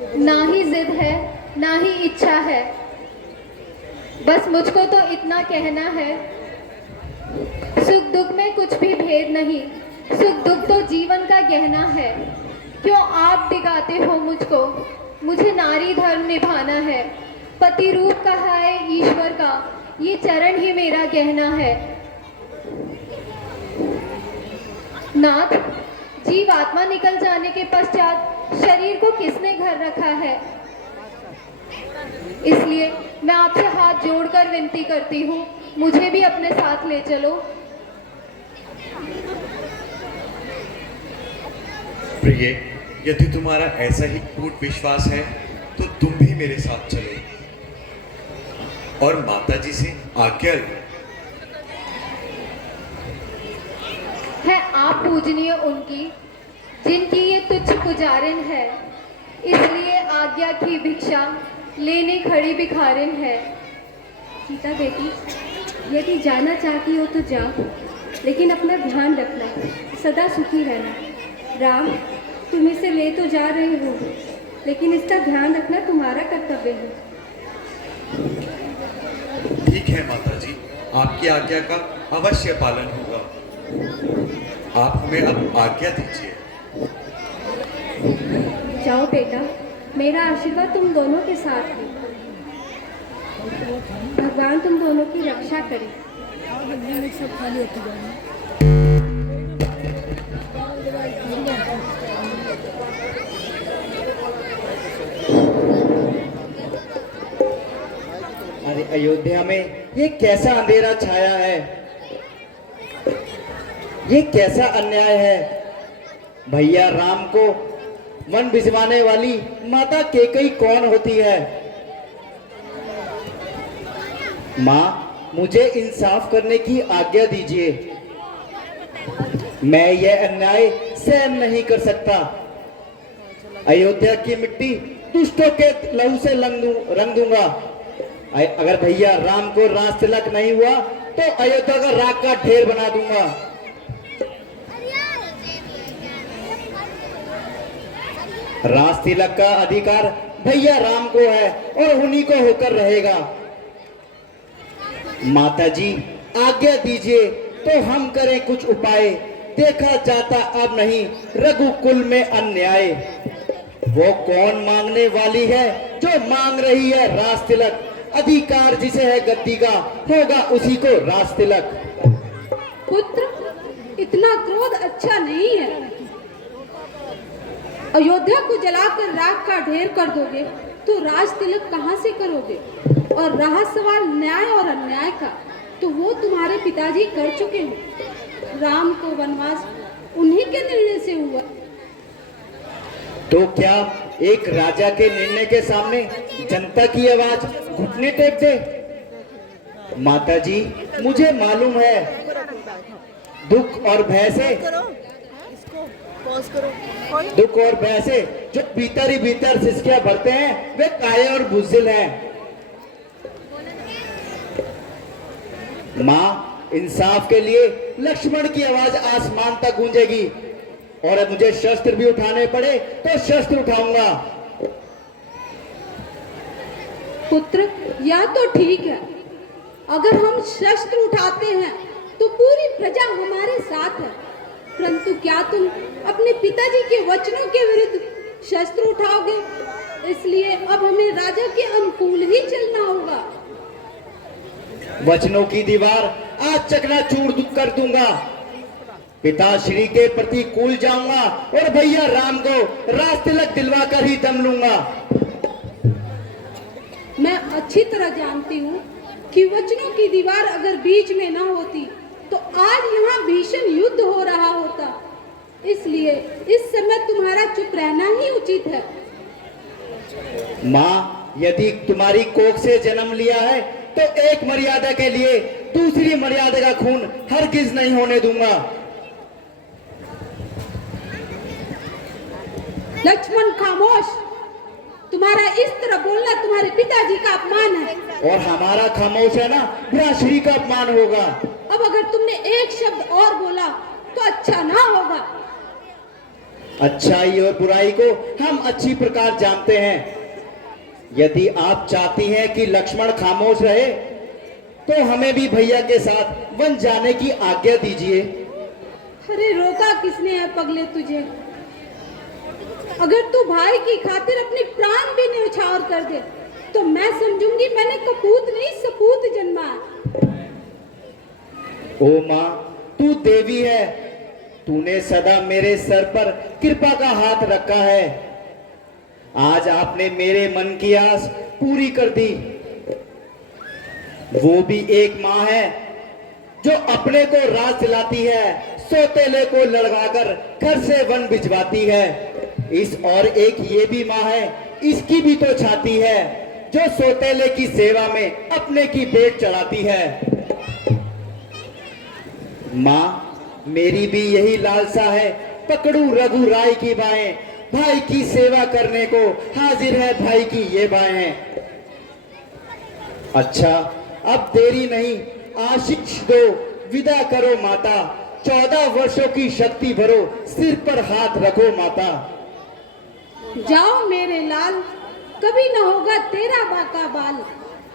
ना ही जिद है, ना ही इच्छा है, बस मुझको तो इतना कहना है, सुख दुख में कुछ भी भेद नहीं, सुख दुख तो जीवन का गहना है। क्यों आप दिगाते हो मुझको, मुझे नारी धर्म निभाना है, पति रूप कहा है ईश्वर का, ये चरण ही मेरा गहना है। नाथ, जीव आत्मा निकल जाने के पश्चात शरीर को किसने घर रखा है? इसलिए मैं आपसे हाथ जोड़कर विनती करती हूँ, मुझे भी अपने साथ ले चलो। प्रिय, यदि तुम्हारा ऐसा ही टूट विश्वास है तो तुम भी मेरे साथ चलो और माताजी से आज्ञा लो। है आप पूजनीय उनकी, जिनकी ये तुच्छ पुजारिन है, इसलिए आज्ञा की भिक्षा लेने खड़ी भिखारिन है। सीता बेटी, यदि जाना चाहती हो तो जा, लेकिन अपना ध्यान रखना, सदा सुखी रहना। राम, तुम इसे ले तो जा रहे हो, लेकिन इसका ध्यान रखना तुम्हारा कर्तव्य है। ठीक है माताजी, आपकी आज्ञा का अवश्य पालन होगा। आप हमें अब आज्ञा दीजिए। जाओ बेटा, मेरा आशीर्वाद तुम दोनों के साथ है। भगवान तुम दोनों की रक्षा करे। अरे अयोध्या में ये कैसा अंधेरा छाया है, ये कैसा अन्याय है। भैया राम को मन भिजवाने वाली माता कैकेयी कौन होती है? माँ, मुझे इंसाफ करने की आज्ञा दीजिए। मैं यह अन्याय सहन नहीं कर सकता। अयोध्या की मिट्टी दुष्टों के लहू से रंग दूंगा। अगर भैया राम को राज तिलक नहीं हुआ तो अयोध्या का राख का ढेर बना दूंगा। राज तिलक का अधिकार भैया राम को है और उन्हीं को होकर रहेगा। माताजी, आज्ञा दीजिए तो हम करें कुछ उपाय। देखा जाता अब नहीं रघुकुल में अन्याय। वो कौन मांगने वाली है जो मांग रही है राज तिलक? अधिकार जिसे है गद्दी का, होगा उसी को राज तिलक। पुत्र, इतना क्रोध अच्छा नहीं है। अयोध्या को जलाकर राख का ढेर कर दोगे तो राज तिलक कहाँ से करोगे? और रहा सवाल न्याय और अन्याय का, तो वो तुम्हारे पिताजी कर चुके हैं। राम को वनवास उन्हीं के निर्णय से हुआ। तो क्या एक राजा के निर्णय के सामने जनता की आवाज घुटने टेक दे? माताजी, मुझे मालूम है दुख और भय से जो भीतर ही भीतर सिसकियां भरते हैं वे काये और बुज़दिल हैं। माँ, इंसाफ के लिए लक्ष्मण की आवाज आसमान तक गूंजेगी और मुझे शस्त्र भी उठाने पड़े तो शस्त्र उठाऊंगा। पुत्र, यह तो ठीक है। अगर हम शस्त्र उठाते हैं तो पूरी प्रजा हमारे साथ है, परंतु क्या तुम अपने पिताजी के वचनों के विरुद्ध शस्त्र उठाओगे? इसलिए अब हमें राजा के अनुकूल ही चलना होगा। वचनों की दीवार आज चकनाचूर कर दूंगा। पिताश्री के प्रतिकूल जाऊंगा और भैया राम को राज तिलक दिलवा कर ही दम लूंगा। मैं अच्छी तरह जानती हूँ कि वचनों की दीवार अगर बीच में ना होती तो आज यहाँ भीषण युद्ध हो रहा होता। इसलिए इस समय तुम्हारा चुप रहना ही उचित है। माँ, यदि तुम्हारी कोख से जन्म लिया है तो एक मर्यादा के लिए दूसरी मर्यादा का खून हरगिज नहीं होने दूंगा। लक्ष्मण, खामोश। तुम्हारा इस तरह बोलना तुम्हारे पिताजी का अपमान है। और हमारा खामोश है ना, भ्राश्री का अपमान होगा। अब अगर तुमने एक शब्द और बोला तो अच्छा ना होगा। अच्छाई और बुराई को हम अच्छी प्रकार जानते हैं। यदि आप चाहती हैं कि लक्ष्मण खामोश रहे तो हमें भी भैया के साथ वन जाने की आज्ञा दीजिए। अरे रोका किसने है पगले तुझे? अगर तू भाई की खातिर अपने प्राण भी न्यौछावर कर दे तो मैं समझूंगी मैंने कपूत नहीं सपूत जन्मा है। ओ माँ, तू देवी है, तूने सदा मेरे सर पर कृपा का हाथ रखा है। आज आपने मेरे मन की आस पूरी कर दी। वो भी एक माँ है जो अपने को राज दिलाती है, सौतेले को लड़वाकर घर से वन भिजवाती है। इस और एक ये भी माँ है, इसकी भी तो छाती है, जो सौतेले की सेवा में अपने की पेट चढ़ाती है। माँ, मेरी भी यही लालसा है, पकड़ू रघु राय की बाहें, भाई की सेवा करने को हाजिर है भाई की ये बाहें। अच्छा, अब देरी नहीं, आशीष दो, विदा करो माता। 14 वर्षों की शक्ति भरो, सिर पर हाथ रखो माता। जाओ मेरे लाल, कभी न होगा तेरा बाका बाल।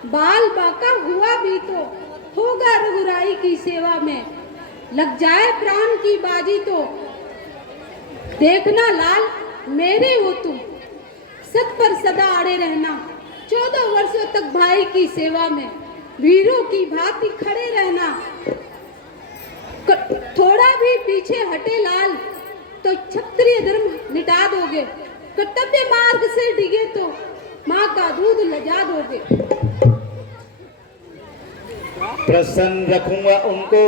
बाल बाका हुआ भी तो होगा रघुराई की सेवा में। लग जाए प्राण की बाजी तो देखना लाल, मेरे हो तुम, सत पर सदा अड़े रहना। 14 वर्षों तक भाई की सेवा में वीरों की भांति खड़े रहना। थोड़ा भी पीछे हटे लाल तो क्षत्रिय धर्म मिटा दोगे। कर्तव्य मार्ग से डिगे तो माँ का दूध लजा दोगे। प्रसन्न रखूंगा उनको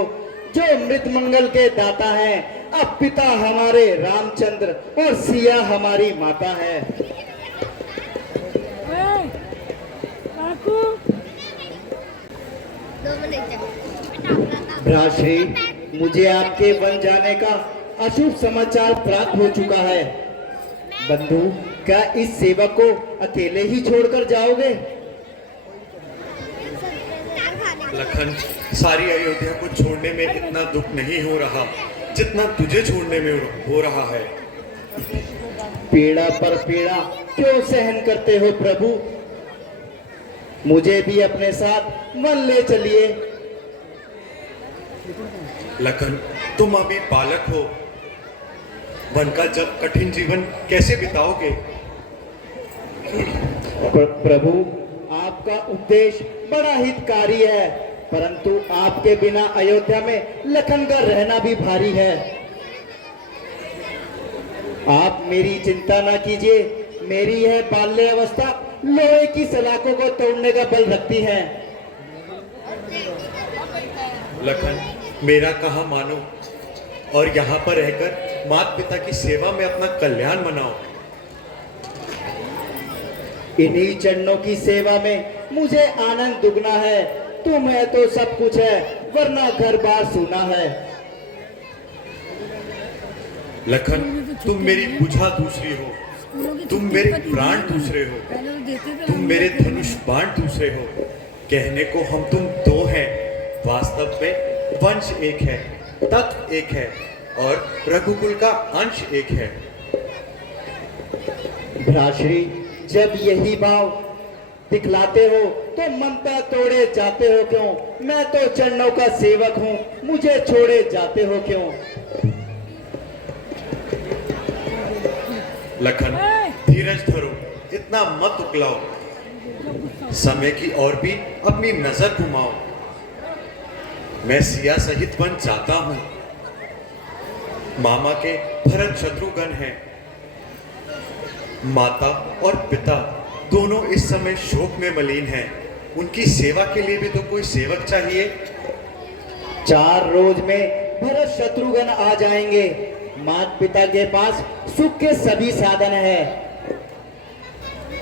जो मृत मंगल के दाता हैं। अब पिता हमारे रामचंद्र और सिया हमारी माता है। भ्राश्री, मुझे आपके वन जाने का अशुभ समाचार प्राप्त हो चुका है। बंधु, क्या इस सेवक को अकेले ही छोड़कर जाओगे? लखन, सारी अयोध्या को छोड़ने में इतना दुख नहीं हो रहा जितना तुझे छोड़ने में हो रहा है। पीड़ा पर पीड़ा क्यों सहन करते हो प्रभु? मुझे भी अपने साथ वन ले चलिए। लखन, तुम अभी बालक हो, वन का जब कठिन जीवन कैसे बिताओगे? प्रभु, आपका उपदेश बड़ा हितकारी है, परंतु आपके बिना अयोध्या में लखन का रहना भी भारी है। आप मेरी चिंता ना कीजिए, मेरी यह बाल्य अवस्था लोहे की सलाखों को तोड़ने का बल रखती है। लखन, मेरा कहा मानो और यहाँ पर रहकर माता पिता की सेवा में अपना कल्याण मनाओ। इन्हीं चरणों की सेवा में मुझे आनंद दुगना है। तुम है तो सब कुछ है, वरना घर बार सूना है। लखन, तुम मेरी बुझा दूसरी हो, तुम मेरे प्राण दूसरे हो, तुम मेरे धनुष बाण दूसरे हो। कहने को हम तुम दो हैं, वास्तव में वंश एक है, तत्व एक है और रघुकुल का अंश एक है। भ्राश्री, जब यही भाव दिखलाते हो तो ममता तोड़े जाते हो क्यों? मैं तो चरणों का सेवक हूँ, मुझे छोड़े जाते हो क्यों? लखन, धीरज धरो, इतना मत उकलाओ। समय की ओर भी अपनी नजर घुमाओ। मैं सिया सहित वन जाता हूँ। मामा के भरत शत्रुघ्न हैं। माता और पिता दोनों इस समय शोक में मलिन हैं। उनकी सेवा के लिए भी तो कोई सेवक चाहिए। 4 रोज में भरत शत्रुघ्न आ जाएंगे। माता पिता के पास सुख के सभी साधन है।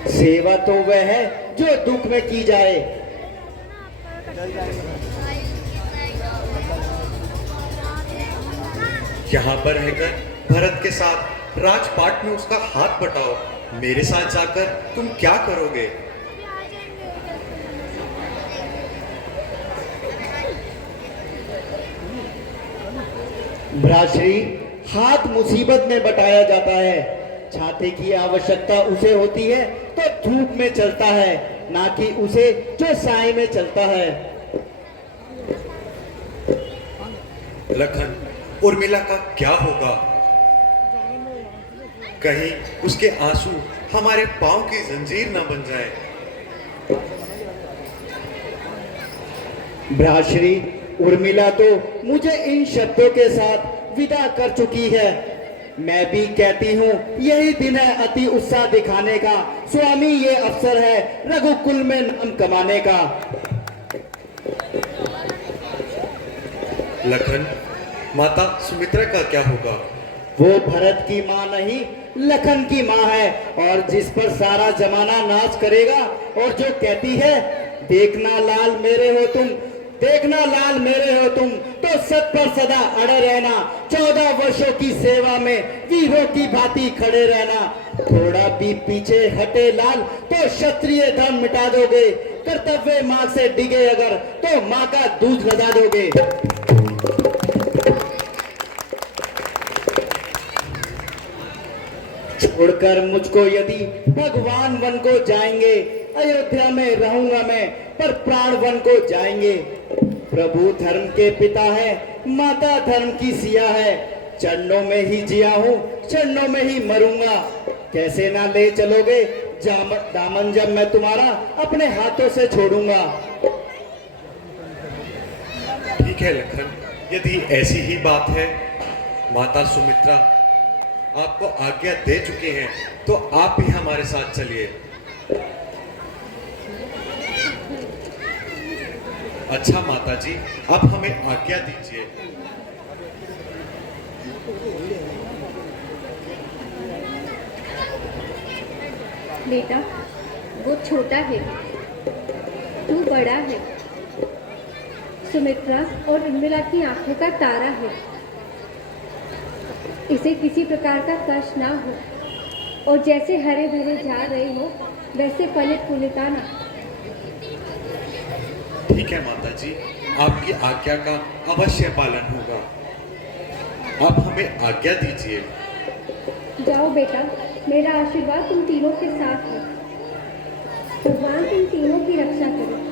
सेवा तो वह है जो दुख में की जाए। यहाँ पर रहकर भरत के साथ राजपाट में उसका हाथ बटाओ। मेरे साथ जाकर तुम क्या करोगे? भ्राश्री, हाथ मुसीबत में बटाया जाता है। छाते की आवश्यकता उसे होती है तो धूप में चलता है, ना कि उसे जो साए में चलता है। लखन, उर्मिला का क्या होगा? कहीं उसके आंसू हमारे पांव की जंजीर ना बन जाए। भ्राश्री, उर्मिला तो मुझे इन शब्दों के साथ विदा कर चुकी है। मैं भी कहती हूँ यही दिन है अति उत्साह दिखाने का। स्वामी, ये अवसर है रघुकुल में नाम कमाने का। लखन, माता सुमित्रा का क्या होगा? वो भरत की माँ नहीं, लखन की माँ है, और जिस पर सारा जमाना नाच करेगा और जो कहती है, देखना लाल मेरे हो तुम, देखना लाल मेरे हो तुम, तो सत पर सदा अड़े रहना, 14 वर्षों की सेवा में वीरों की भांति खड़े रहना। थोड़ा भी पीछे हटे लाल तो क्षत्रिय धर्म मिटा दोगे, कर्तव्य मार्ग से डिगे अगर तो माँ का दूध लगा दोगे। छोड़कर मुझको यदि भगवान वन को जाएंगे, अयोध्या में रहूंगा मैं, पर प्राण वन को जाएंगे। प्रभु धर्म के पिता है, माता धर्म की सिया है, चरणों में ही जिया हूँ, चरणों में ही मरूंगा। कैसे ना ले चलोगे दामन जब मैं तुम्हारा अपने हाथों से छोड़ूंगा। ठीक है लखन, यदि ऐसी ही बात है, माता सुमित्रा आपको आज्ञा दे चुके हैं, तो आप भी हमारे साथ चलिए। अच्छा माता जी, आप हमें आज्ञा दीजिए। बेटा, वो छोटा है, तू बड़ा है। सुमित्रा और उर्मिला की आंखों का तारा है। इसे किसी प्रकार का कष्ट ना हो, और जैसे हरे भरे जा रहे हो वैसे फलित फूलिता ना। ठीक है माता जी, आपकी आज्ञा का अवश्य पालन होगा। आप हमें आज्ञा दीजिए। जाओ बेटा, मेरा आशीर्वाद तुम तीनों के साथ है। भगवान तुम तीनों की रक्षा करे।